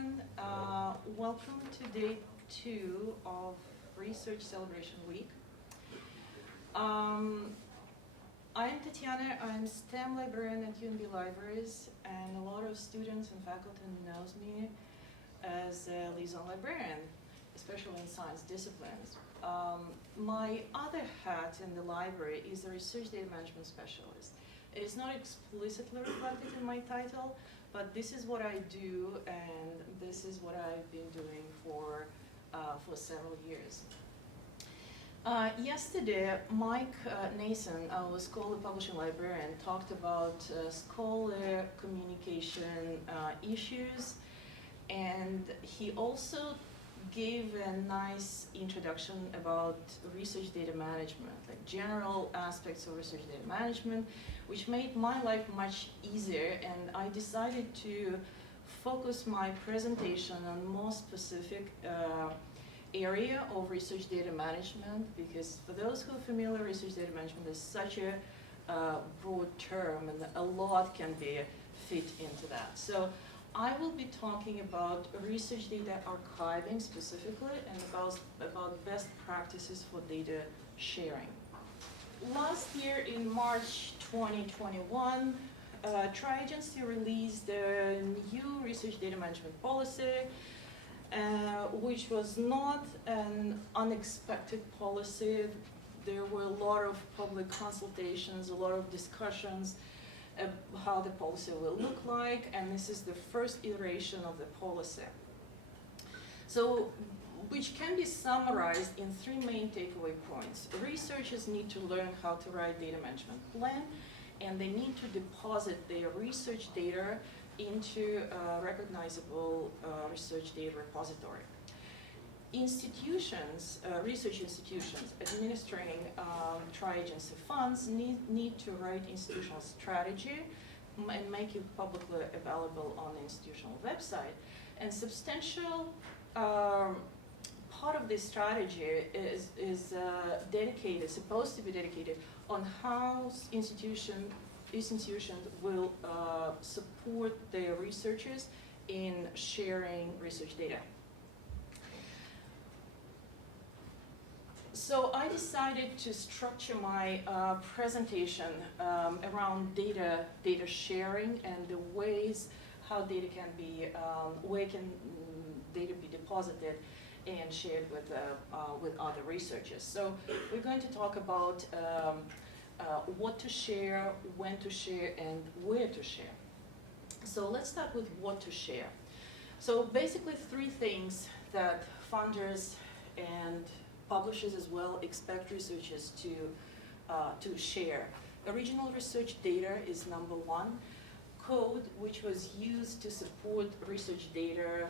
everyone. Welcome to day 2 of Research Celebration Week. I'm Tatiana. I'm STEM librarian at UNB Libraries, and a lot of students and faculty knows me as a liaison librarian, especially in science disciplines. My other hat in the library is a research data management specialist. It is not explicitly reflected in my title, but this is what I do, and this is what I've been doing for several years. Yesterday, Mike Nason, our scholar publishing librarian, talked about scholar communication issues, and he also gave a nice introduction about research data management, like general aspects of research data management, which made my life much easier, and I decided to focus my presentation on more specific area of research data management, because for those who are familiar, research data management is such a broad term, and a lot can be fit into that. So I will be talking about research data archiving specifically, and about best practices for data sharing. Last year in March 2021, Tri-Agency released a new research data management policy, which was not an unexpected policy. There were a lot of public consultations, a lot of discussions how the policy will look like, and this is the first iteration of the policy. So, which can be summarized in 3 main takeaway points. Researchers need to learn how to write data management plan, and they need to deposit their research data into a recognizable research data repository. Institutions, research institutions administering tri-agency funds need to write institutional strategy and make it publicly available on the institutional website. And substantial part of this strategy is dedicated, supposed to be dedicated on how institutions will support their researchers in sharing research data. So I decided to structure my presentation around data sharing and the ways how data can be, data be deposited and shared with other researchers. So we're going to talk about what to share, when to share, and where to share. So let's start with what to share. So basically 3 things that funders and publishers as well expect researchers to share. Original research data is number 1. Code, which was used to support research data,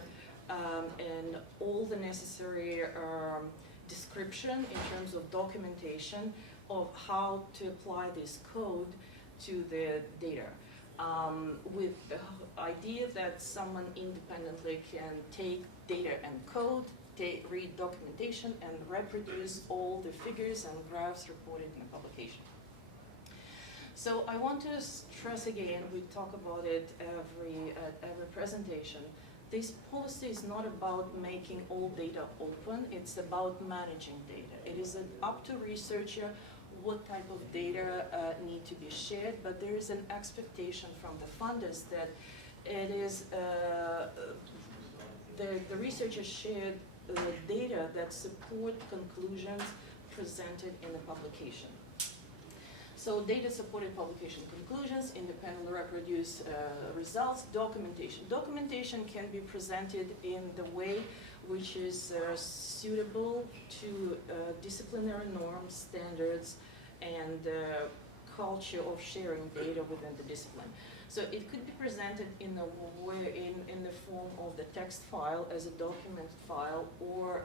and all the necessary description in terms of documentation of how to apply this code to the data, with the idea that someone independently can take data and code, read documentation, and reproduce all the figures and graphs reported in the publication. So I want to stress again, we talk about it at every presentation, this policy is not about making all data open, it's about managing data. It is up to researcher what type of data need to be shared, but there is an expectation from the funders that it is the researchers shared data that support conclusions presented in the publication. So data supported publication conclusions, independently reproduce results, documentation. Documentation can be presented in the way which is suitable to disciplinary norms, standards, and culture of sharing data within the discipline. So it could be presented in the form of the text file as a document file, or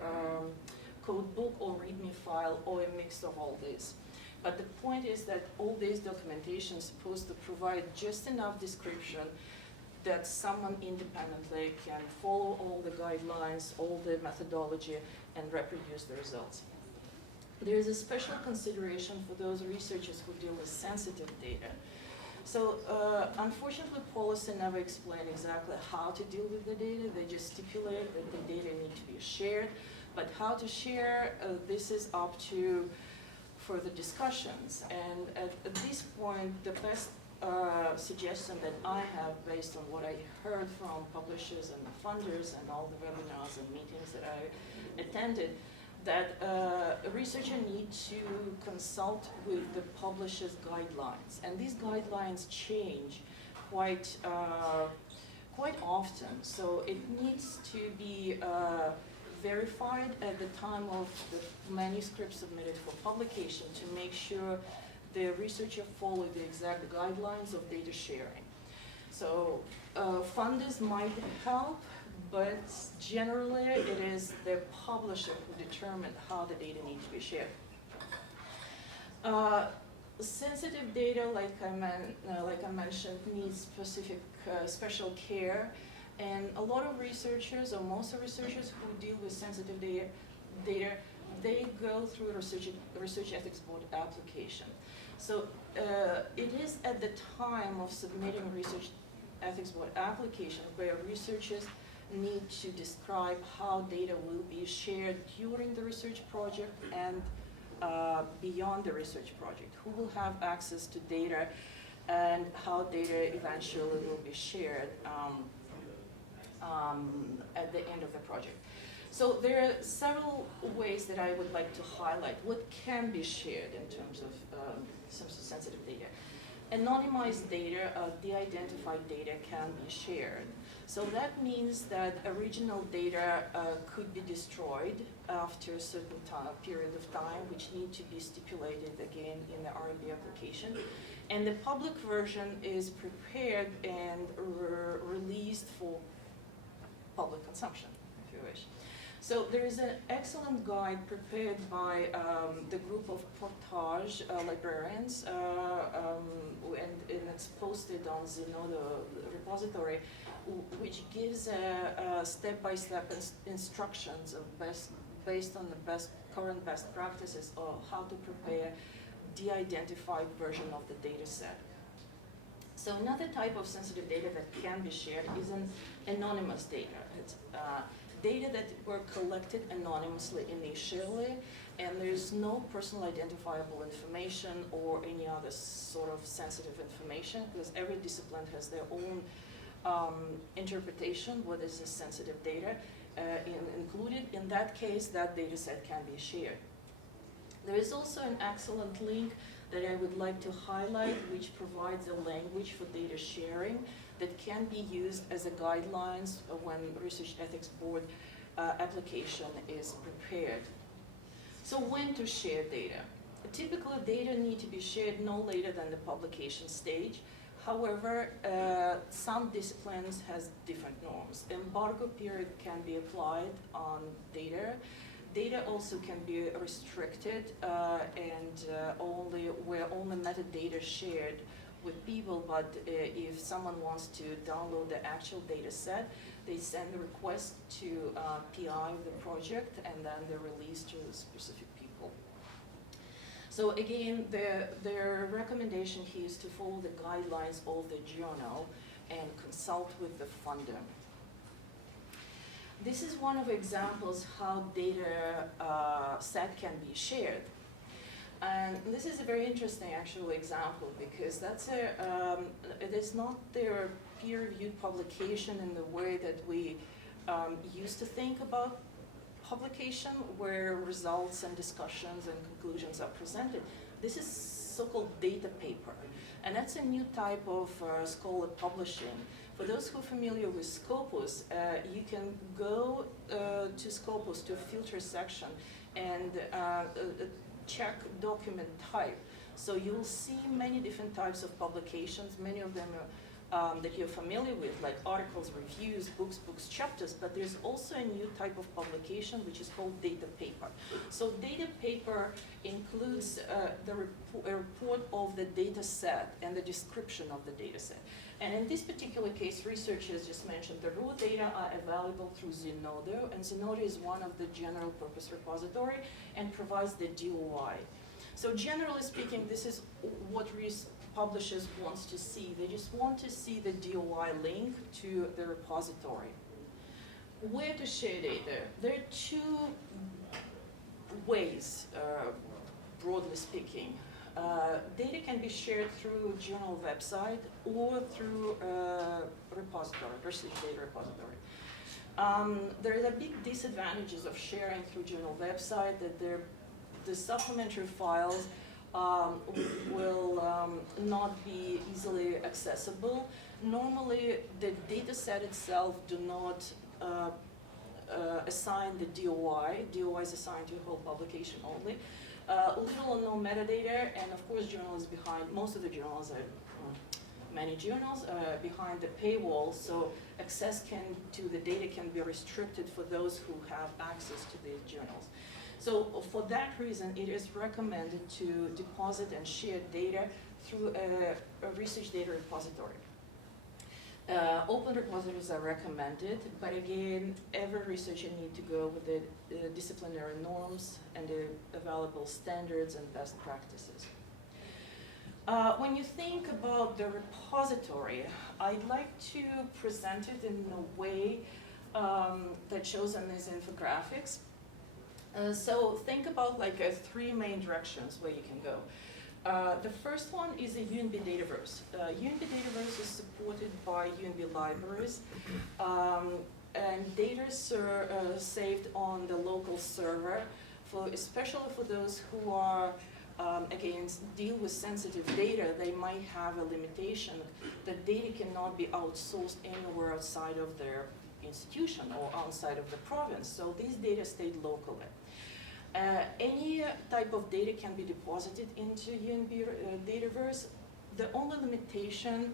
code book, or README file, or a mix of all these. But the point is that all this documentation is supposed to provide just enough description that someone independently can follow all the guidelines, all the methodology, and reproduce the results. There is a special consideration for those researchers who deal with sensitive data. So unfortunately, policy never explained exactly how to deal with the data. They just stipulate that the data need to be shared, but how to share, this is up to further discussions. And at this point, the best suggestion that I have, based on what I heard from publishers and funders and all the webinars and meetings that I attended, that a researcher needs to consult with the publisher's guidelines. And these guidelines change quite often. So it needs to be verified at the time of the manuscript submitted for publication to make sure the researcher followed the exact guidelines of data sharing. So funders might help, but generally it is the publisher who determines how the data needs to be shared. Sensitive data, like I mentioned, needs special care, and a lot of researchers, or most of researchers who deal with sensitive data, they go through a research ethics board application. So it is at the time of submitting research ethics board application where researchers need to describe how data will be shared during the research project and beyond the research project, who will have access to data and how data eventually will be shared at the end of the project. So there are several ways that I would like to highlight what can be shared in terms of some sensitive data. Anonymized data, de-identified data can be shared. So that means that original data could be destroyed after a certain period of time, which need to be stipulated again in the R&D application. And the public version is prepared and released for public consumption, if you wish. So there is an excellent guide prepared by the group of Portage librarians, and it's posted on Zenodo repository, which gives step-by-step instructions of based on the current best practices of how to prepare de-identified version of the data set. So another type of sensitive data that can be shared is an anonymous data. It's data that were collected anonymously initially, and there's no personal identifiable information or any other sort of sensitive information, because every discipline has their own interpretation what is this sensitive data included. In that case, that data set can be shared. There is also an excellent link that I would like to highlight, which provides a language for data sharing that can be used as a guidelines when research ethics board application is prepared. So when to share data? Typically, data need to be shared no later than the publication stage. However, some disciplines has different norms. Embargo period can be applied on data. Data also can be restricted and only metadata shared with people, but if someone wants to download the actual data set, they send a request to PI the project, and then they're released to specific people. So again, their recommendation here is to follow the guidelines of the journal and consult with the funder. This is one of examples how data set can be shared. And this is a very interesting actual example, because that's it is not their peer-reviewed publication in the way that we used to think about publication, where results and discussions and conclusions are presented. This is so-called data paper, and that's a new type of scholar publishing. For those who are familiar with Scopus, you can go to Scopus, to a filter section, and check document type. So you'll see many different types of publications, many of them that you're familiar with, like articles, reviews, books, chapters, but there's also a new type of publication which is called data paper. So data paper includes the report of the data set and the description of the data set. And in this particular case, researchers just mentioned the raw data are available through Zenodo, and Zenodo is one of the general purpose repository and provides the DOI. So generally speaking, this is what publishers wants to see. They just want to see the DOI link to the repository. Where to share data? There are two ways, broadly speaking. Data can be shared through a journal website or through a repository, research data repository. There are big disadvantages of sharing through journal website, that the supplementary files will not be easily accessible. Normally, the data set itself do not assign the DOI. DOI is assigned to a whole publication only. Little or no metadata, and of course journals behind, most of the journals are, many journals behind the paywall, so access to the data can be restricted for those who have access to these journals. So for that reason, it is recommended to deposit and share data through a research data repository. Open repositories are recommended, but again, every researcher needs to go with the disciplinary norms and the available standards and best practices. When you think about the repository, I'd like to present it in a way that shows on these infographics. So think about like three main directions where you can go. The first one is a UNB Dataverse. UNB Dataverse is supported by UNB Libraries, and data are saved on the local server, especially for those who are, again, deal with sensitive data. They might have a limitation that data cannot be outsourced anywhere outside of their institution or outside of the province, so these data stayed locally. Any type of data can be deposited into UNB Dataverse. The only limitation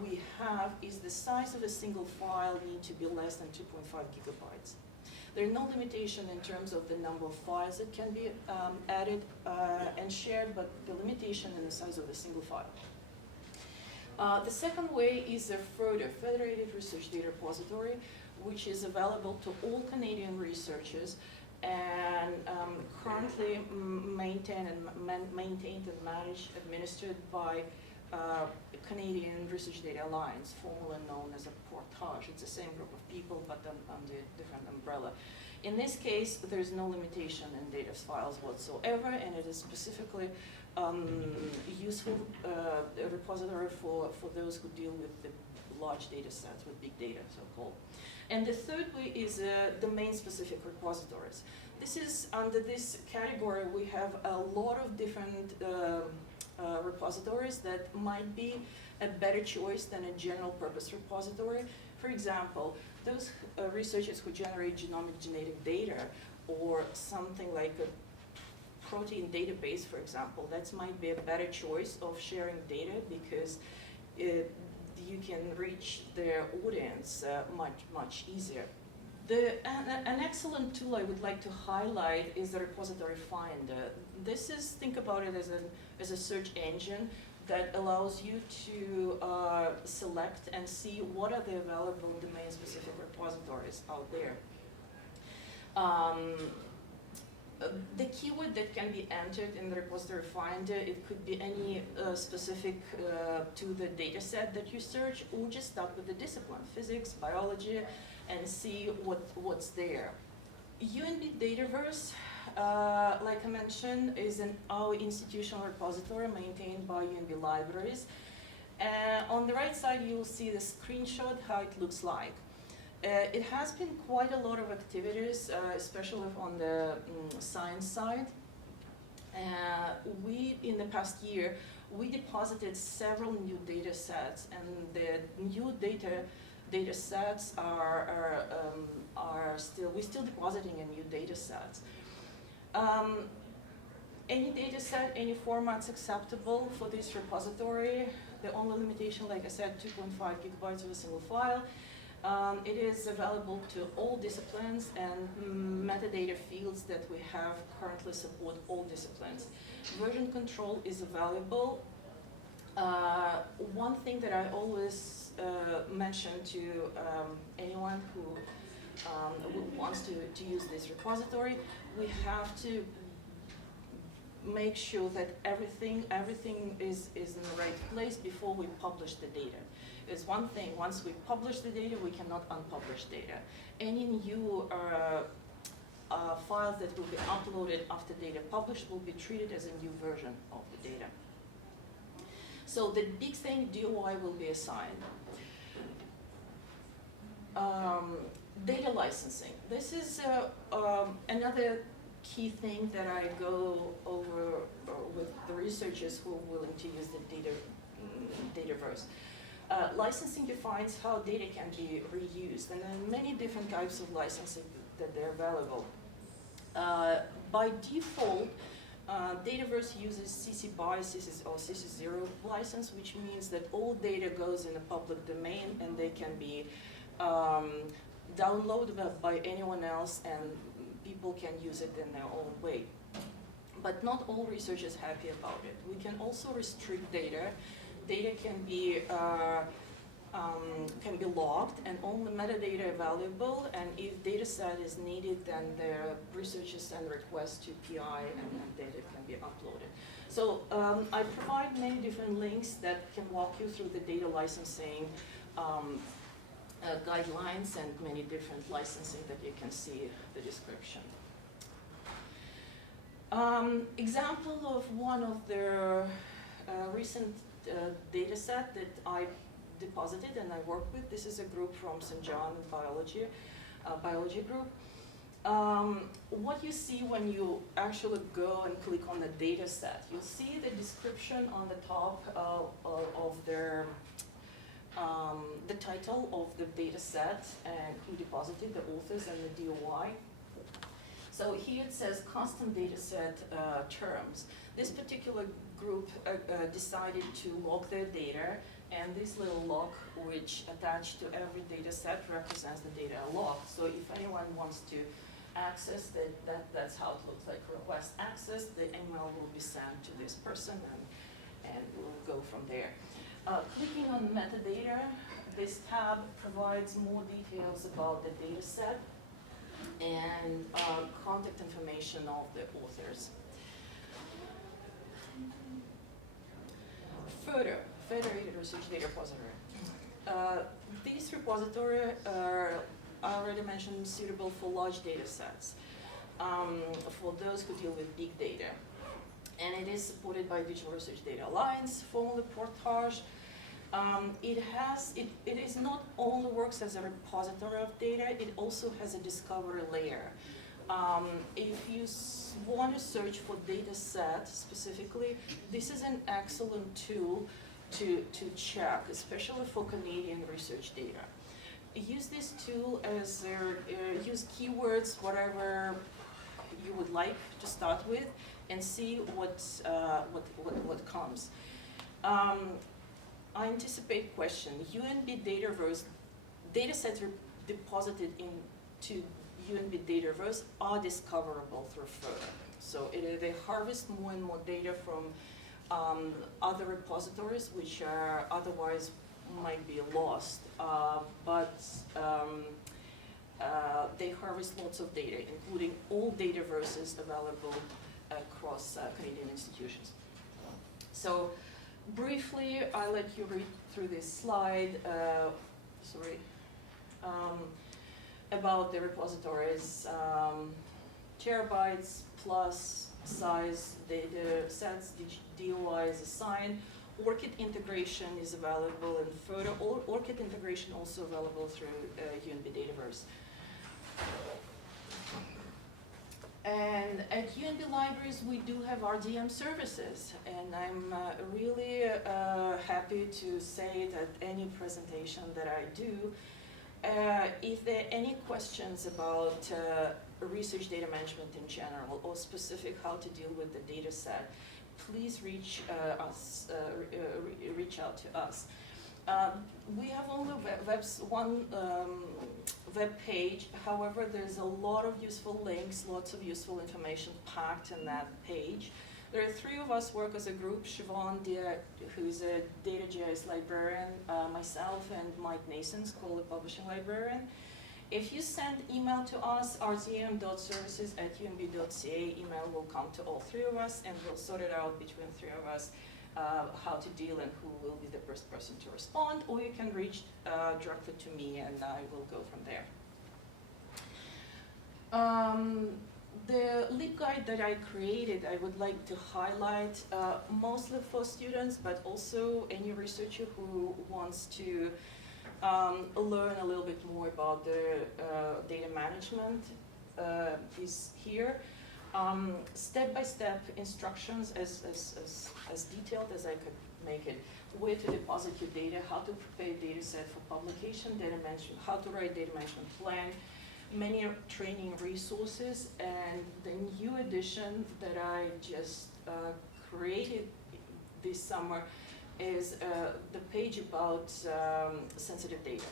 we have is the size of a single file need to be less than 2.5 gigabytes. There are no limitation in terms of the number of files that can be added and shared, but the limitation in the size of a single file. The second way is a Federated Research Data Repository, which is available to all Canadian researchers and currently maintained and managed, administered by Canadian Research Data Alliance, formerly known as a Portage. It's the same group of people, but under a different umbrella. In this case, there's no limitation in data files whatsoever, and it is specifically useful repository for those who deal with the large data sets, with big data, so-called. And the third way is domain-specific repositories. This is, under this category, we have a lot of different repositories that might be a better choice than a general-purpose repository. For example, those researchers who generate genetic data, or something like a protein database, for example, that might be a better choice of sharing data, because you can reach their audience much easier. An excellent tool I would like to highlight is the repository finder. This is, think about it as a search engine that allows you to select and see what are the available domain-specific repositories out there. The keyword that can be entered in the repository finder, it could be any specific to the data set that you search, or just start with the discipline, physics, biology, and see what's there. UNB Dataverse, like I mentioned, is our institutional repository maintained by UNB Libraries. On the right side, you'll see the screenshot, how it looks like. It has been quite a lot of activities, especially on the science side. In the past year, we deposited several new data sets, and the new data sets we're still depositing in new data sets. Any data set, any format's acceptable for this repository. The only limitation, like I said, 2.5 gigabytes of a single file. It is available to all disciplines, and metadata fields that we have currently support all disciplines. Version control is available. One thing that I always mention to anyone who wants to use this repository, we have to make sure that everything is in the right place before we publish the data. It's one thing, once we publish the data, we cannot unpublish data. Any new files that will be uploaded after data published will be treated as a new version of the data. So the big thing, DOI will be assigned. Data licensing. This is another key thing that I go over with the researchers who are willing to use the Dataverse. Licensing defines how data can be reused, and there are many different types of licensing that they're available. By default, Dataverse uses CC BY or CC0 license, which means that all data goes in the public domain and they can be downloaded by anyone else, and people can use it in their own way. But not all researchers are happy about it. We can also restrict data. Data can be logged, and only metadata are valuable, and if data set is needed, then the researchers send requests to PI and data can be uploaded. So I provide many different links that can walk you through the data licensing guidelines and many different licensing that you can see the description. Example of one of the recent data set that I deposited and I worked with. This is a group from St. John biology group. What you see when you actually go and click on the data set, you'll see the description on the top of their the title of the data set and who deposited, the authors and the DOI. So here it says custom data set terms. This particular group decided to log their data, and this little lock which attached to every data set represents the data locked. So if anyone wants to access that's how it looks like. Request access, the email will be sent to this person, and we'll go from there. Clicking on metadata, this tab provides more details about the data set and contact information of the authors. Federated Research Data Repository. These repositories are, I already mentioned, suitable for large data sets, for those who deal with big data. And it is supported by Digital Research Data Alliance, formerly Portage. It is not only works as a repository of data, it also has a discovery layer. If you want to search for data set specifically, this is an excellent tool to check, especially for Canadian research data. Use this tool as use keywords, whatever you would like to start with, and see what comes. I anticipate question. UNB Dataverse datasets deposited into UNB Dataverse are discoverable through further. So they harvest more and more data from other repositories which are otherwise might be lost, but they harvest lots of data, including all Dataverses available across Canadian institutions. So briefly, I'll let you read through this slide, about the repositories, terabytes plus size data sets, DOI is assigned. ORCID integration is available in further. ORCID integration also available through UNB Dataverse. And at UNB Libraries, we do have RDM services, and I'm really happy to say that any presentation that I do, if there are any questions about research data management in general, or specific how to deal with the data set, please reach out to us. We have only one web page. However, there's a lot of useful links, lots of useful information packed in that page. There are three of us work as a group: Siobhan, who's a data GIS librarian, myself, and Mike Nason, scholarly publishing librarian. If you send email to us, rtm.services@unb.ca, email will come to all three of us, and we'll sort it out between the three of us how to deal and who will be the first person to respond, or you can reach directly to me and I will go from there. The LibGuide that I created, I would like to highlight mostly for students, but also any researcher who wants to learn a little bit more about the data management is here. Step-by-step instructions as detailed as I could make it. Where to deposit your data, how to prepare a data set for publication, data management, how to write data management plan, many training resources, and the new edition that I just created this summer is the page about sensitive data.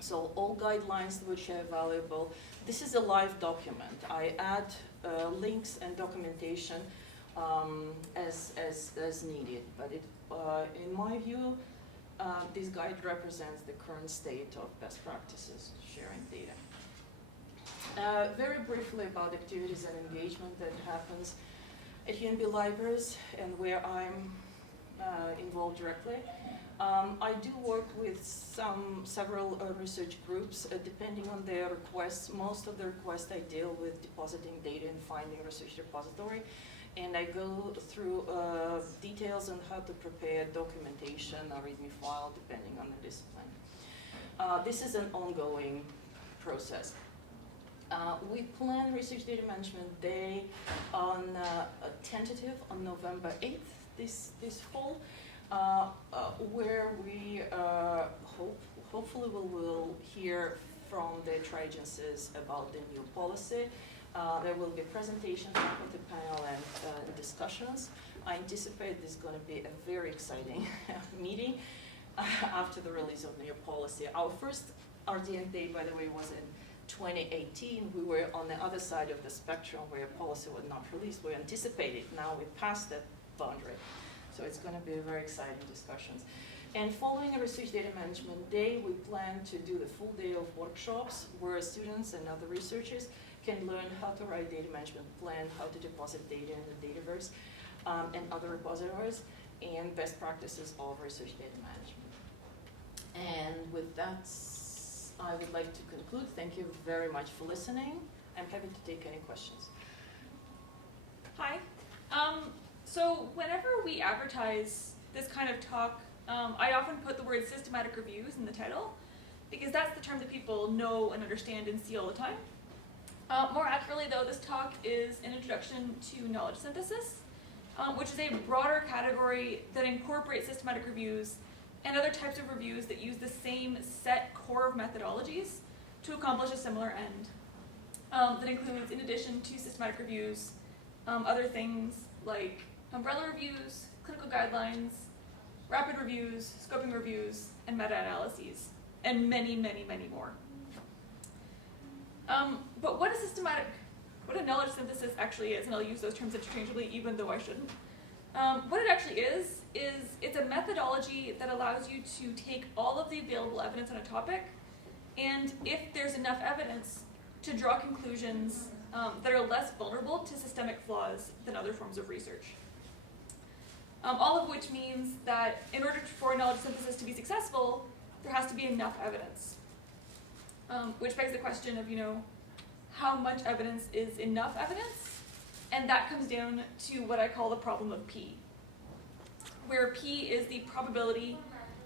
So all guidelines which are available. This is a live document. I add links and documentation as needed, but in my view, this guide represents the current state of best practices sharing data. Very briefly about activities and engagement that happens at UNB Libraries and where I'm involved directly. I do work with several research groups depending on their requests. Most of the requests I deal with depositing data and finding research repository, and I go through details on how to prepare documentation or README file depending on the discipline. This is an ongoing process. We plan Research Data Management Day on a tentative on November 8th this fall, where we hopefully we will hear from the tri-agencies about the new policy. There will be presentations with the panel and discussions. I anticipate this is going to be a very exciting meeting after the release of the new policy. Our first RDN Day, by the way, was in 2018. We were on the other side of the spectrum where policy was not released. We anticipated. Now we passed that boundary. So it's going to be a very exciting discussions. And following a Research Data Management Day, we plan to do the full day of workshops where students and other researchers can learn how to write data management plan, how to deposit data in the Dataverse and other repositories, and best practices of research data management. And with that, I would like to conclude. Thank you very much for listening. I'm happy to take any questions. Hi. So whenever we advertise this kind of talk, I often put the word systematic reviews in the title because that's the term that people know and understand and see all the time. More accurately though, this talk is an introduction to knowledge synthesis, which is a broader category that incorporates systematic reviews and other types of reviews that use the same set core of methodologies to accomplish a similar end. That includes, in addition to systematic reviews, other things like umbrella reviews, clinical guidelines, rapid reviews, scoping reviews, and meta-analyses, and many, many, many more. But what a knowledge synthesis actually is, and I'll use those terms interchangeably even though I shouldn't. What it actually is it's a methodology that allows you to take all of the available evidence on a topic, and if there's enough evidence, to draw conclusions that are less vulnerable to systemic flaws than other forms of research. All of which means that in order for knowledge synthesis to be successful, there has to be enough evidence. Which begs the question of, how much evidence is enough evidence? And that comes down to what I call the problem of P, where P is the probability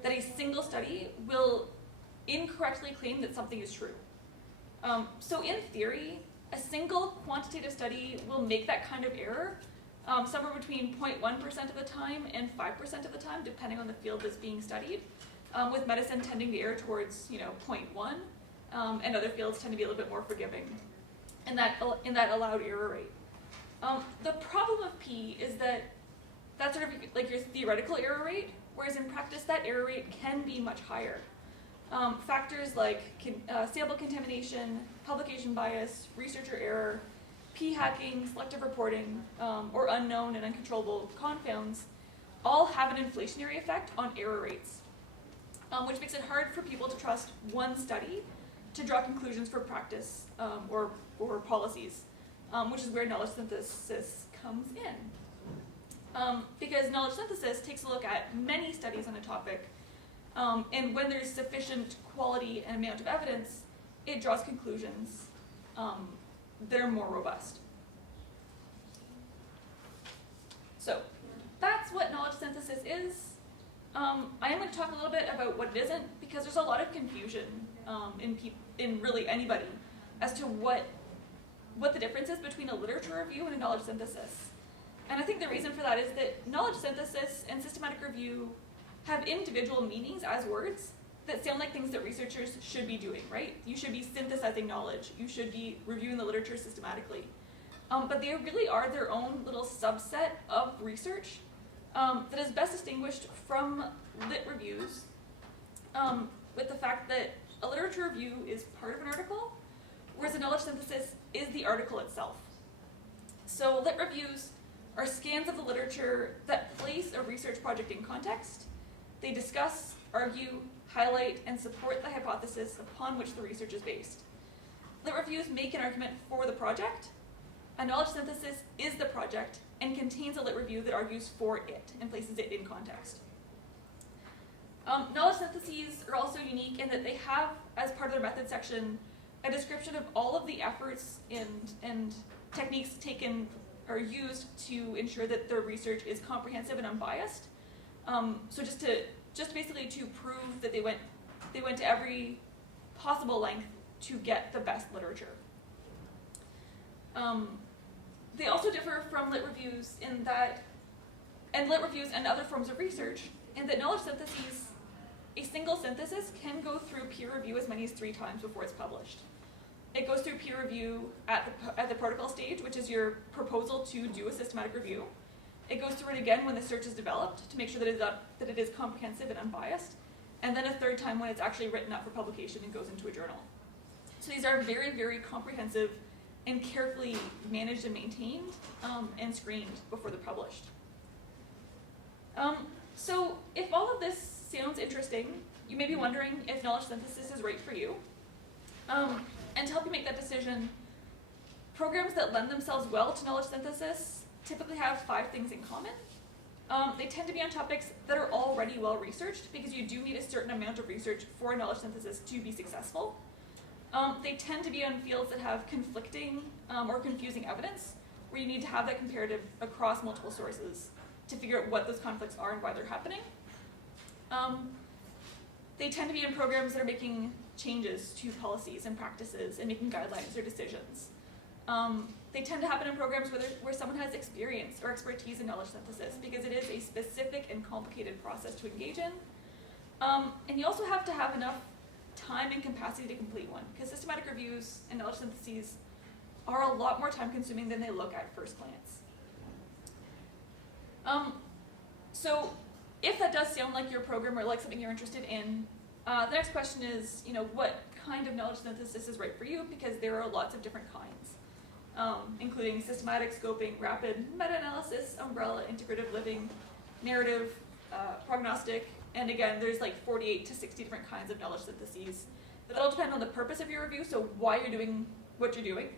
that a single study will incorrectly claim that something is true. So in theory, a single quantitative study will make that kind of error somewhere between 0.1% of the time and 5% of the time, depending on the field that's being studied, with medicine tending to err towards 0.1, and other fields tend to be a little bit more forgiving in that allowed error rate. The problem of P is that that's sort of like your theoretical error rate, whereas in practice that error rate can be much higher. Factors like sample contamination, publication bias, researcher error, p-hacking, selective reporting, or unknown and uncontrollable confounds all have an inflationary effect on error rates, which makes it hard for people to trust one study to draw conclusions for practice or policies, which is where knowledge synthesis comes in. Because knowledge synthesis takes a look at many studies on a topic, and when there's sufficient quality and amount of evidence, it draws conclusions that are more robust. So that's what knowledge synthesis is. I am going to talk a little bit about what it isn't, because there's a lot of confusion in really anybody as to what the difference is between a literature review and a knowledge synthesis. And I think the reason for that is that knowledge synthesis and systematic review have individual meanings as words that sound like things that researchers should be doing, right? You should be synthesizing knowledge. You should be reviewing the literature systematically. But they really are their own little subset of research that is best distinguished from lit reviews with the fact that a literature review is part of an article, whereas a knowledge synthesis is the article itself. So lit reviews are scans of the literature that place a research project in context. They discuss, argue, highlight, and support the hypothesis upon which the research is based. Lit reviews make an argument for the project. A knowledge synthesis is the project and contains a lit review that argues for it and places it in context. Knowledge syntheses are also unique in that they have, as part of their method section, a description of all of the efforts and techniques taken or used to ensure that their research is comprehensive and unbiased. So just basically to prove that they went to every possible length to get the best literature. They also differ from lit reviews in that, and lit reviews and other forms of research, in that knowledge syntheses, a single synthesis can go through peer review as many as 3 times before it's published. It goes through peer review at the protocol stage, which is your proposal to do a systematic review. It goes through it again when the search is developed to make sure that it is comprehensive and unbiased, and then a 3rd time when it's actually written up for publication and goes into a journal. So these are very, very comprehensive and carefully managed and maintained and screened before they're published. So if all of this sounds interesting, you may be wondering if knowledge synthesis is right for you. And to help you make that decision, programs that lend themselves well to knowledge synthesis typically have 5 things in common. They tend to be on topics that are already well researched, because you do need a certain amount of research for a knowledge synthesis to be successful. They tend to be on fields that have conflicting or confusing evidence, where you need to have that comparative across multiple sources to figure out what those conflicts are and why they're happening. They tend to be in programs that are making changes to policies and practices and making guidelines or decisions. They tend to happen in programs where someone has experience or expertise in knowledge synthesis, because it is a specific and complicated process to engage in. And you also have to have enough time and capacity to complete one, because systematic reviews and knowledge syntheses are a lot more time consuming than they look at first glance. So if that does sound like your program or like something you're interested in, the next question is, what kind of knowledge synthesis is right for you, because there are lots of different kinds, including systematic, scoping, rapid, meta-analysis, umbrella, integrative living, narrative, prognostic, and again, there's like 48 to 60 different kinds of knowledge syntheses. That'll depend on the purpose of your review, so why you're doing what you're doing.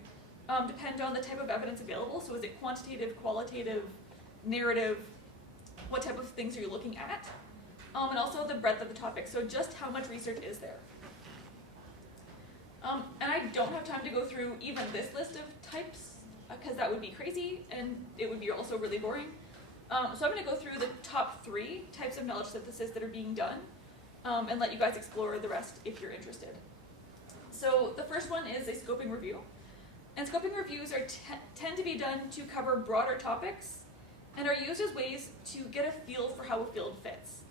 Depend on the type of evidence available, so is it quantitative, qualitative, narrative, what type of things are you looking at? And also the breadth of the topic, so just how much research is there. And I don't have time to go through even this list of types, because that would be crazy, and it would be also really boring. So I'm going to go through the top 3 types of knowledge synthesis that are being done, and let you guys explore the rest if you're interested. So the first one is a scoping review. And scoping reviews tend to be done to cover broader topics and are used as ways to get a feel for how a field fits.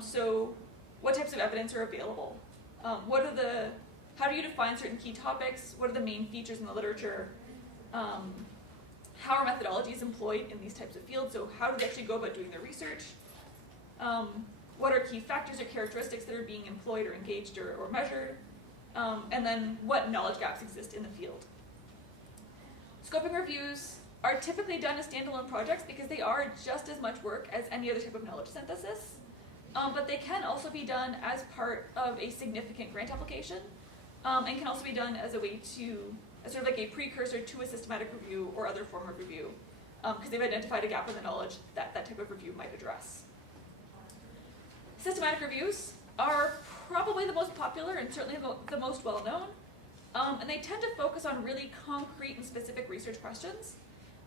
So what types of evidence are available? How do you define certain key topics? What are the main features in the literature? How are methodologies employed in these types of fields? So how do they actually go about doing their research? What are key factors or characteristics that are being employed or engaged or measured? And then what knowledge gaps exist in the field? Scoping reviews are typically done as standalone projects because they are just as much work as any other type of knowledge synthesis. But they can also be done as part of a significant grant application, and can also be done as a way to, as sort of like a precursor to a systematic review or other form of review, because they've identified a gap in the knowledge that that type of review might address. Systematic reviews are probably the most popular and certainly the most well-known, and they tend to focus on really concrete and specific research questions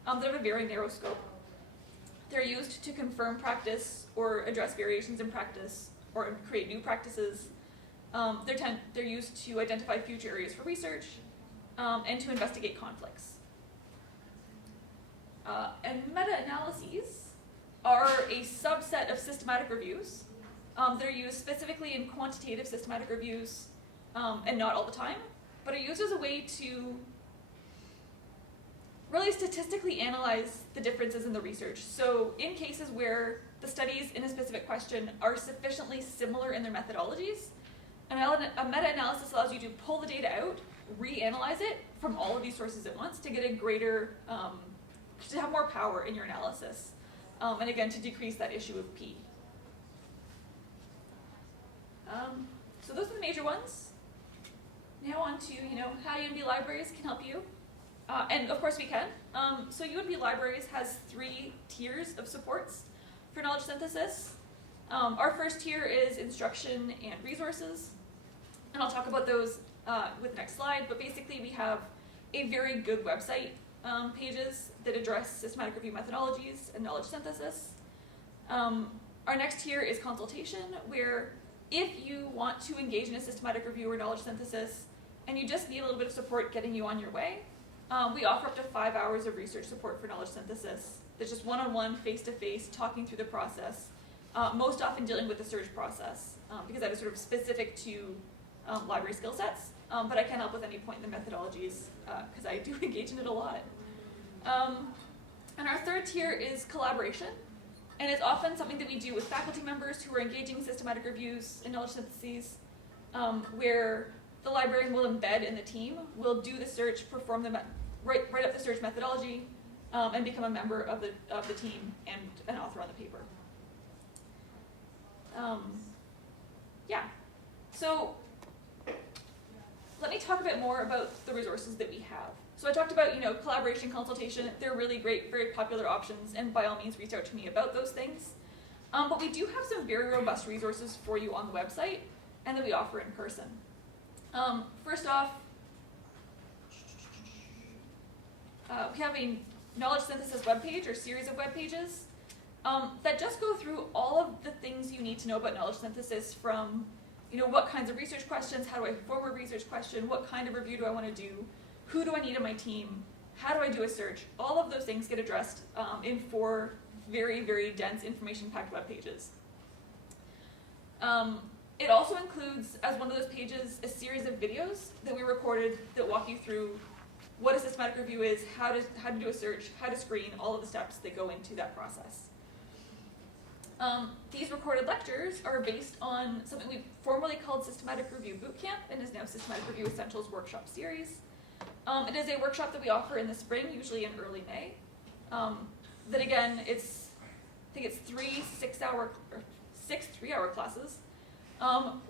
that have a very narrow scope. They're used to confirm practice or address variations in practice or create new practices. They're used to identify future areas for research and to investigate conflicts. And meta-analyses are a subset of systematic reviews. They're used specifically in quantitative systematic reviews, and not all the time, but are used as a way to really statistically analyze the differences in the research. So in cases where the studies in a specific question are sufficiently similar in their methodologies, a meta-analysis allows you to pull the data out, reanalyze it from all of these sources at once to get a greater, to have more power in your analysis, and again, to decrease that issue of P. So those are the major ones. Now on to, how UNB Libraries can help you. And of course we can. So UNB Libraries has 3 tiers of supports for knowledge synthesis. Our first tier is instruction and resources. And I'll talk about those with the next slide, but basically we have a very good website pages that address systematic review methodologies and knowledge synthesis. Our next tier is consultation, where if you want to engage in a systematic review or knowledge synthesis, and you just need a little bit of support getting you on your way, we offer up to 5 hours of research support for knowledge synthesis. There's just one-on-one, face-to-face, talking through the process, most often dealing with the search process, because that is sort of specific to library skill sets, but I can help with any point in the methodologies, because I do engage in it a lot. And our third tier is collaboration, and it's often something that we do with faculty members who are engaging in systematic reviews and knowledge syntheses, where the librarian will embed in the team, will do the search, perform the write up the search methodology, and become a member of the team and an author on the paper. Yeah, so let me talk a bit more about the resources that we have. So I talked about, collaboration, consultation. They're really great, very popular options, and by all means reach out to me about those things. But we do have some very robust resources for you on the website, and that we offer in person. First off, we have a knowledge synthesis webpage or series of web pages that just go through all of the things you need to know about knowledge synthesis, from what kinds of research questions, how do I form a research question, what kind of review do I want to do, who do I need on my team, how do I do a search. All of those things get addressed in 4 very, very dense information-packed web pages. It also includes, as one of those pages, a series of videos that we recorded that walk you through what a systematic review is, how to do a search, how to screen, all of the steps that go into that process. These recorded lectures are based on something we've formerly called Systematic Review Bootcamp and is now Systematic Review Essentials Workshop Series. It is a workshop that we offer in the spring, usually in early May. That again, I think it's 3 3-hour classes,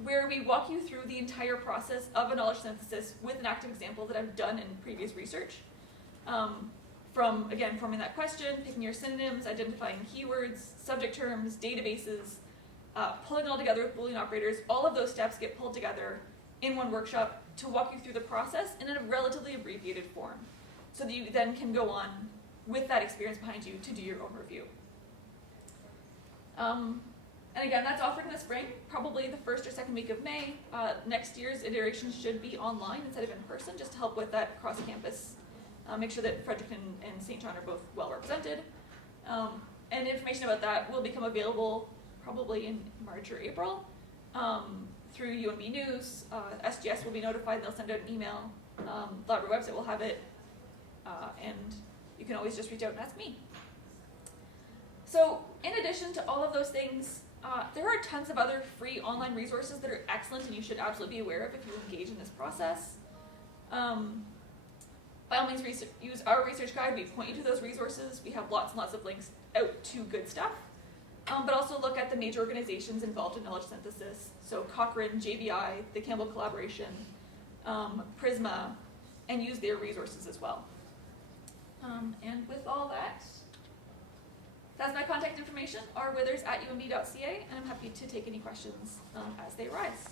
where we walk you through the entire process of a knowledge synthesis with an active example that I've done in previous research. From, again, forming that question, picking your synonyms, identifying keywords, subject terms, databases, pulling it all together with Boolean operators. All of those steps get pulled together in one workshop to walk you through the process in a relatively abbreviated form, so that you then can go on with that experience behind you to do your own review. And again, that's offered in the spring, probably the 1st or 2nd week of May. Next year's iterations should be online instead of in person, just to help with that cross-campus. Make sure that Fredericton and St. John are both well represented. And information about that will become available probably in March or April through UNB News. SGS will be notified, they'll send out an email. The library website will have it, and you can always just reach out and ask me. So in addition to all of those things, there are tons of other free online resources that are excellent and you should absolutely be aware of if you engage in this process. By all means, use our research guide. We point you to those resources. We have lots and lots of links out to good stuff. But also look at the major organizations involved in knowledge synthesis. So Cochrane, JBI, the Campbell Collaboration, Prisma, and use their resources as well. And with all that, that's my contact information, rwithers@umb.ca, and I'm happy to take any questions as they arise.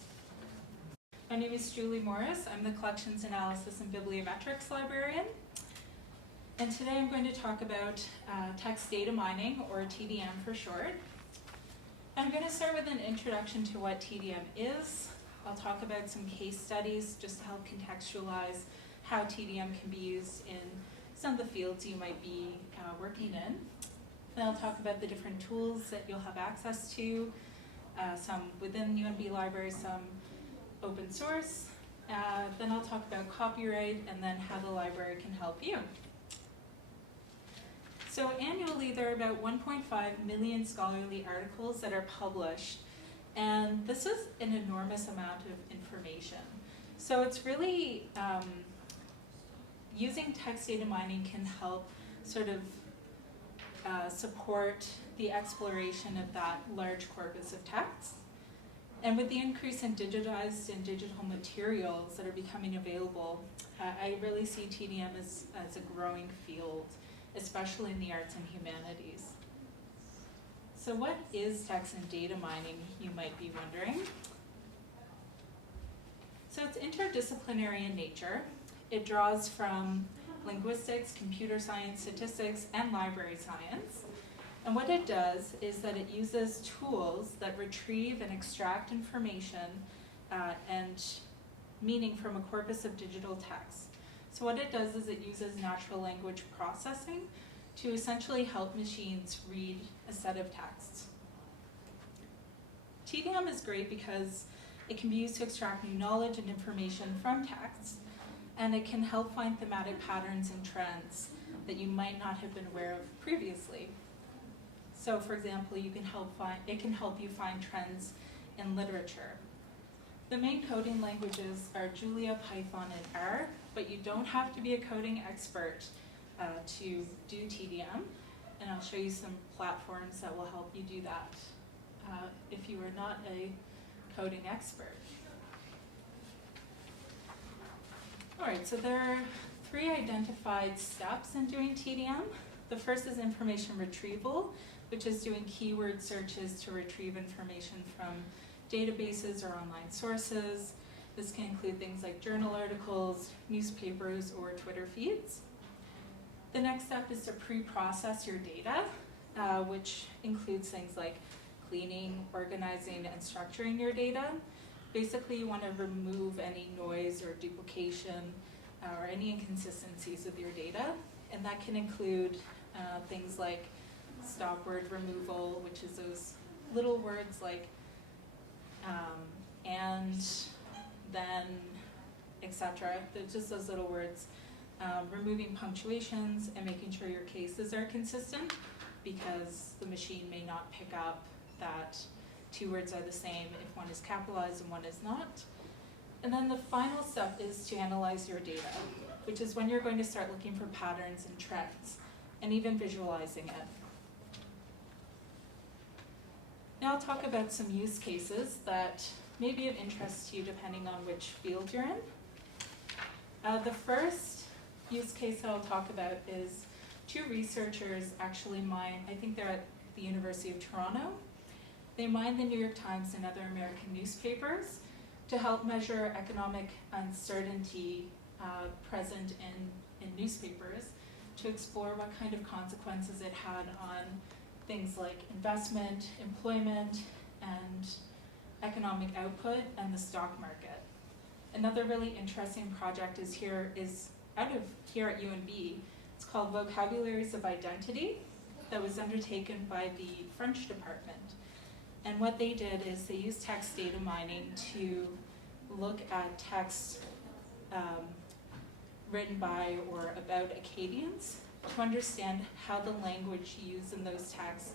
My name is Julie Morris. I'm the Collections Analysis and Bibliometrics Librarian. And today I'm going to talk about text data mining, or TDM for short. I'm going to start with an introduction to what TDM is. I'll talk about some case studies just to help contextualize how TDM can be used in some of the fields you might be working in. Then I'll talk about the different tools that you'll have access to, some within UNB Libraries, some open source. Then I'll talk about copyright and then how the library can help you. So annually there are about 1.5 million scholarly articles that are published, and this is an enormous amount of information. So it's really, using text data mining can help sort of support the exploration of that large corpus of text. And with the increase in digitized and digital materials that are becoming available, I really see TDM as a growing field, especially in the arts and humanities. So what is text and data mining, you might be wondering? So it's interdisciplinary in nature. It draws from linguistics, computer science, statistics, and library science. And what it does is that it uses tools that retrieve and extract information and meaning from a corpus of digital text. So what it does is it uses natural language processing to essentially help machines read a set of texts. TDM is great because it can be used to extract new knowledge and information from text, and it can help find thematic patterns and trends that you might not have been aware of previously. So for example, it can help you find trends in literature. The main coding languages are Julia, Python, and R, but you don't have to be a coding expert to do TDM, and I'll show you some platforms that will help you do that if you are not a coding expert. All right, so there are 3 identified steps in doing TDM. The first is information retrieval, which is doing keyword searches to retrieve information from databases or online sources. This can include things like journal articles, newspapers, or Twitter feeds. The next step is to pre-process your data, which includes things like cleaning, organizing, and structuring your data. Basically, you want to remove any noise or duplication or any inconsistencies with your data, and that can include things like stop word removal, which is those little words like and, then, etc. They're just those little words. Removing punctuations and making sure your cases are consistent, because the machine may not pick up that 2 words are the same if one is capitalized and one is not. And then the final step is to analyze your data, which is when you're going to start looking for patterns and trends, and even visualizing it. Now I'll talk about some use cases that may be of interest to you depending on which field you're in. The first use case I'll talk about is 2 researchers actually mine, I think they're at the University of Toronto. They mine the New York Times and other American newspapers to help measure economic uncertainty present in newspapers, to explore what kind of consequences it had on things like investment, employment, and economic output, and the stock market. Another really interesting project is out of here at UNB. It's called Vocabularies of Identity, that was undertaken by the French department. And what they did is they used text data mining to look at text written by or about Acadians to understand how the language used in those texts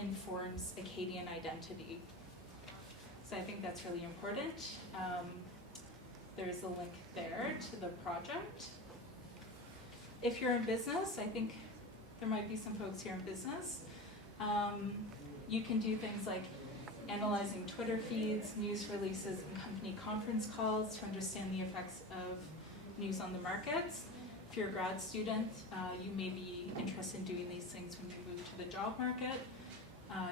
informs Acadian identity. So I think that's really important. There's a link there to the project. If you're in business, I think there might be some folks here in business. You can do things like analyzing Twitter feeds, news releases, and company conference calls to understand the effects of news on the markets. If you're a grad student, you may be interested in doing these things when you move to the job market.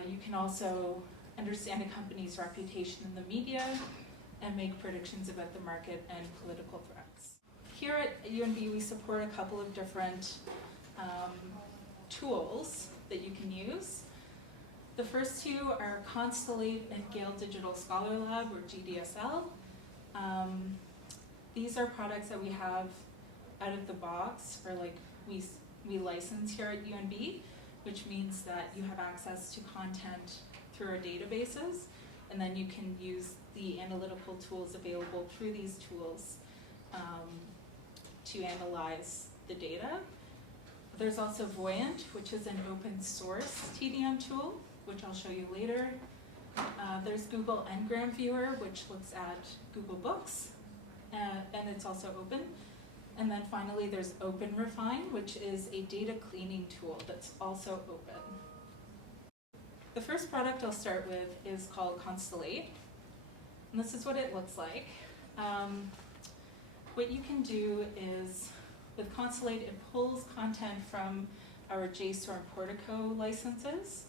You can also understand a company's reputation in the media and make predictions about the market and political threats. Here at UNB, we support a couple of different tools that you can use. The first two are Constellate and Gale Digital Scholar Lab, or GDSL. These are products that we have out of the box, or like we license here at UNB, which means that you have access to content through our databases, and then you can use the analytical tools available through these tools to analyze the data. There's also Voyant, which is an open source TDM tool, which I'll show you later. There's Google Ngram Viewer, which looks at Google Books, and it's also open. And then finally, there's OpenRefine, which is a data cleaning tool that's also open. The first product I'll start with is called Constellate, and this is what it looks like. What you can do is, with Constellate, it pulls content from our JSTOR and Portico licenses.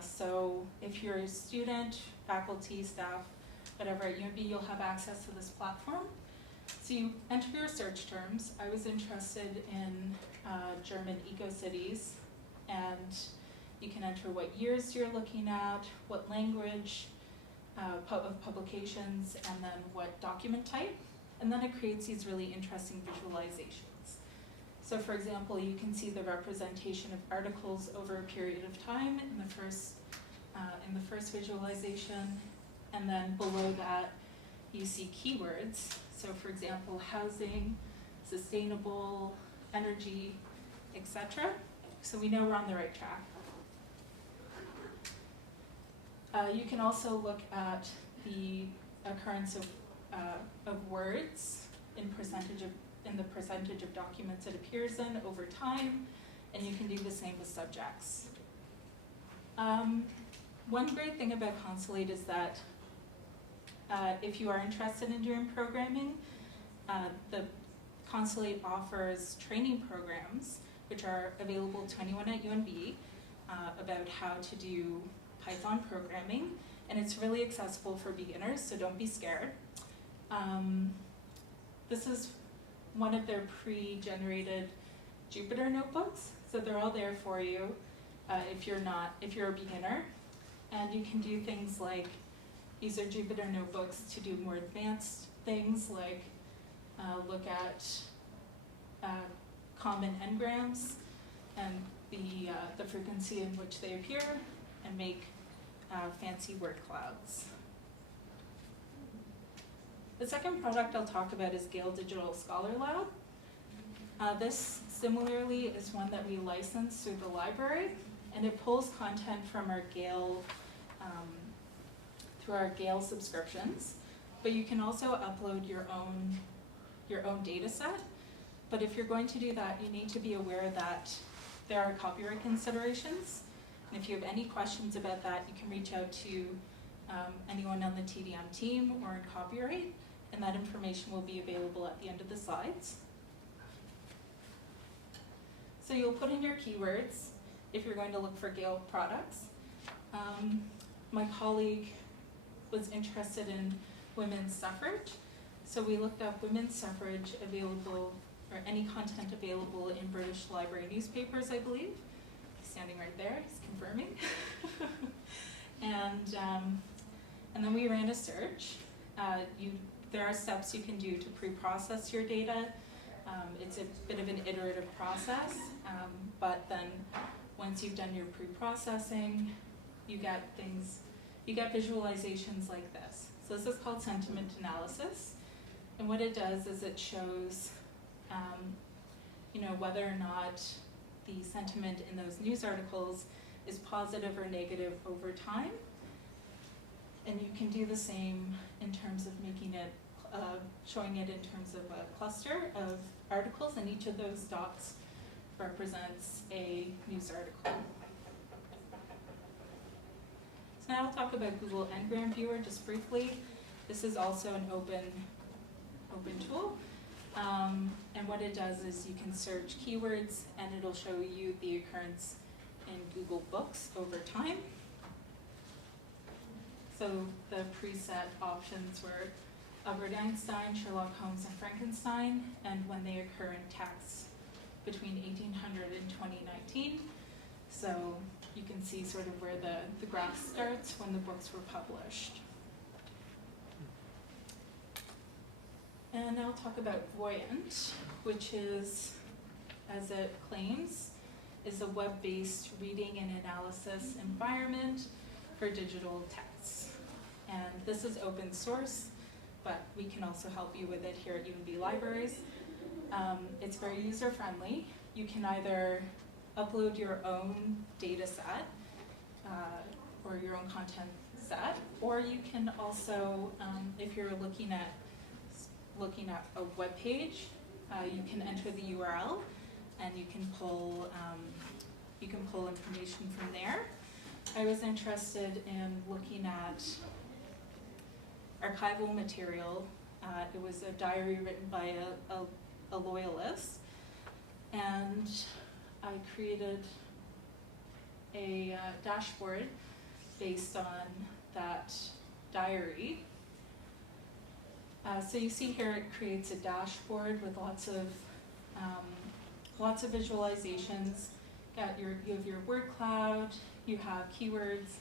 So if you're a student, faculty, staff, whatever at UNB, you'll have access to this platform. So you enter your search terms. I was interested in German eco-cities, and you can enter what years you're looking at, what language of publications, and then what document type. And then it creates these really interesting visualizations. So for example, you can see the representation of articles over a period of time in the first visualization, and then below that you see keywords. So for example, housing, sustainable, energy, etc. So we know we're on the right track. You can also look at the occurrence of words in the percentage of documents it appears in over time, and you can do the same with subjects. One great thing about Constellate is that if you are interested in doing programming, the Constellate offers training programs which are available to anyone at UNB about how to do Python programming, and it's really accessible for beginners, so don't be scared. This is one of their pre-generated Jupyter notebooks, so they're all there for you if you're a beginner, and you can do things like use their Jupyter notebooks to do more advanced things like look at common n-grams and the frequency in which they appear, and make fancy word clouds. The second product I'll talk about is Gale Digital Scholar Lab. This similarly is one that we license through the library, and it pulls content from our Gale, through our Gale subscriptions. But you can also upload your own data set. But if you're going to do that, you need to be aware that there are copyright considerations. And if you have any questions about that, you can reach out to anyone on the TDM team or in copyright, and that information will be available at the end of the slides. So you'll put in your keywords if you're going to look for Gale products. My colleague was interested in women's suffrage, so we looked up women's suffrage available, or any content available in British library newspapers, I believe. He's standing right there, he's confirming. And then we ran a search. There are steps you can do to pre-process your data. It's a bit of an iterative process, but then once you've done your pre-processing, you get visualizations like this. So this is called sentiment analysis, and what it does is it shows, whether or not the sentiment in those news articles is positive or negative over time. And you can do the same in terms of making it, showing it in terms of a cluster of articles, and each of those dots represents a news article. So And I'll talk about Google Ngram Viewer just briefly. This is also an open tool. And what it does is you can search keywords and it'll show you the occurrence in Google Books over time. So the preset options were Albert Einstein, Sherlock Holmes, and Frankenstein, and when they occur in texts between 1800 and 2019. So you can see sort of where the graph starts when the books were published. And I'll talk about Voyant, which is, as it claims, is a web-based reading and analysis environment for digital texts. And this is open source, but we can also help you with it here at UNB Libraries. It's very user-friendly. You can either upload your own data set or your own content set, or you can also, if you're looking at a web page, you can enter the URL and you can pull information from there. I was interested in looking at archival material. It was a diary written by a loyalist, and I created a dashboard based on that diary. So you see here it creates a dashboard with lots of visualizations. You have your word cloud, you have keywords.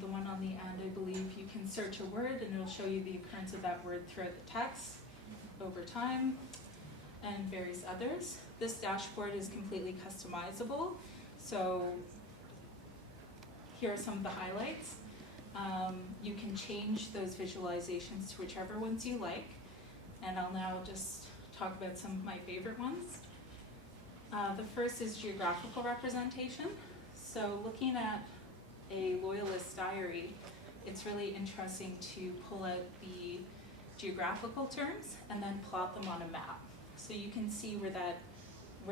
The one on the end, I believe you can search a word and it'll show you the occurrence of that word throughout the text over time, and various others. This dashboard is completely customizable. So here are some of the highlights. You can change those visualizations to whichever ones you like. And I'll now just talk about some of my favorite ones. The first is geographical representation. So looking at a loyalist diary, it's really interesting to pull out the geographical terms and then plot them on a map. So you can see where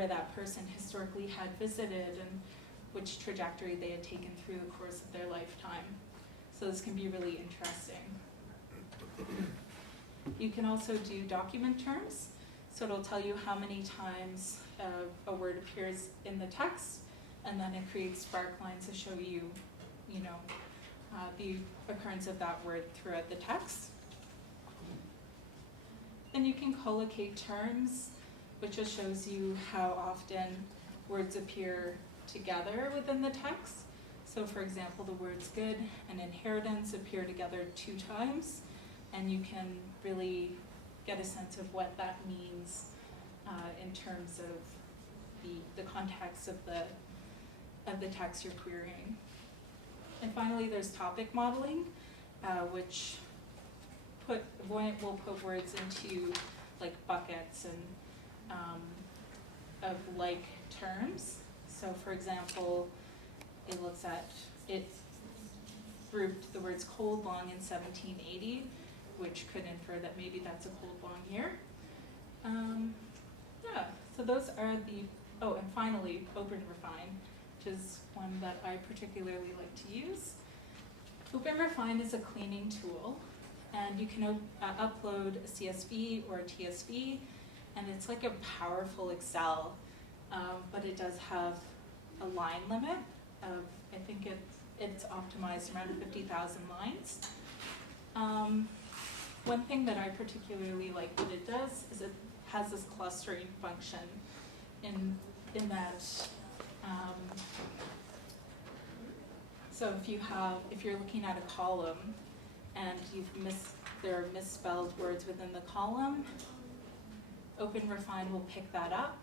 that person historically had visited and which trajectory they had taken through the course of their lifetime. So this can be really interesting. You can also do document terms. So it'll tell you how many times a word appears in the text, and then it creates spark lines to show you, the occurrence of that word throughout the text. Then you can collocate terms, which just shows you how often words appear together within the text. So for example, the words good and inheritance appear together 2 times, and you can really get a sense of what that means in terms of the context of the text you're querying. And finally, there's topic modeling, which Voyant will put words into like buckets and of like terms. So for example, it grouped the words cold long in 1780, which could infer that maybe that's a cold long here. So those are and finally, Open Refine, which is one that I particularly like to use. Open Refine is a cleaning tool, and you can upload a CSV or a TSV, and it's like a powerful Excel, but it does have a line limit of, I think it's optimized around 50,000 lines. One thing that I particularly like that it does is it has this clustering function in that, so if you're looking at a column and there are misspelled words within the column, Open Refine will pick that up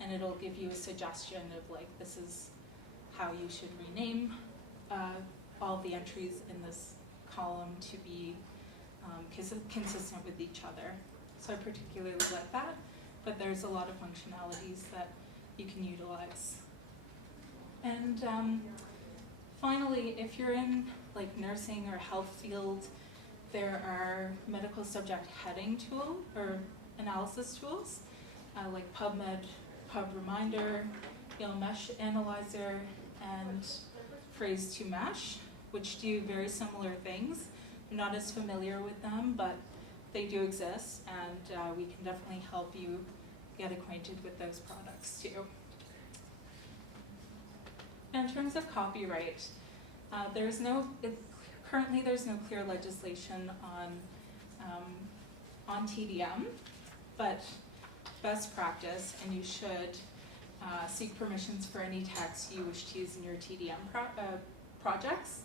and it'll give you a suggestion of like, this is how you should rename all the entries in this column to be consistent with each other. So I particularly like that, but there's a lot of functionalities that you can utilize. And finally, if you're in like nursing or health field, there are medical subject heading tool or analysis tools like PubMed, PubReminder, Mesh Analyzer, and Phrase2Mesh. which do very similar things. I'm not as familiar with them, but they do exist, and we can definitely help you get acquainted with those products too. In terms of copyright, currently there's no clear legislation on TDM, but best practice, and you should seek permissions for any text you wish to use in your TDM projects.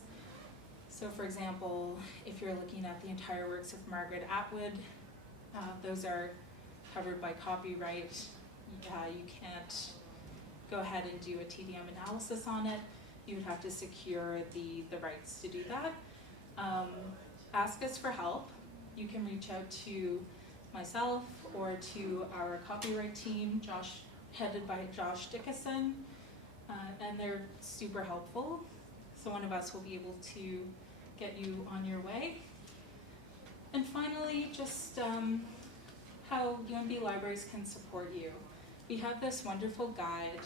So for example, if you're looking at the entire works of Margaret Atwood, those are covered by copyright. You can't go ahead and do a TDM analysis on it. You would have to secure the rights to do that. Ask us for help. You can reach out to myself or to our copyright team, headed by Josh Dickinson, and they're super helpful. So one of us will be able to get you on your way. And finally, just how UNB Libraries can support you. We have this wonderful guide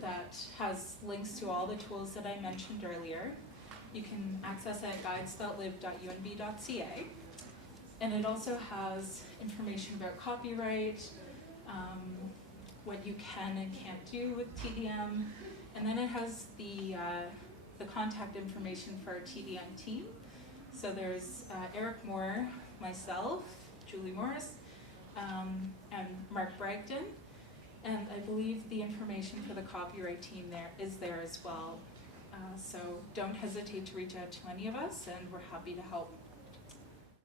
that has links to all the tools that I mentioned earlier. You can access it at guides.lib.unb.ca. And it also has information about copyright, what you can and can't do with TDM, and then it has the contact information for our TDM team. So there's Eric Moore, myself, Julie Morris, and Mark Bragdon, and I believe the information for the copyright team is there as well. So don't hesitate to reach out to any of us, and we're happy to help.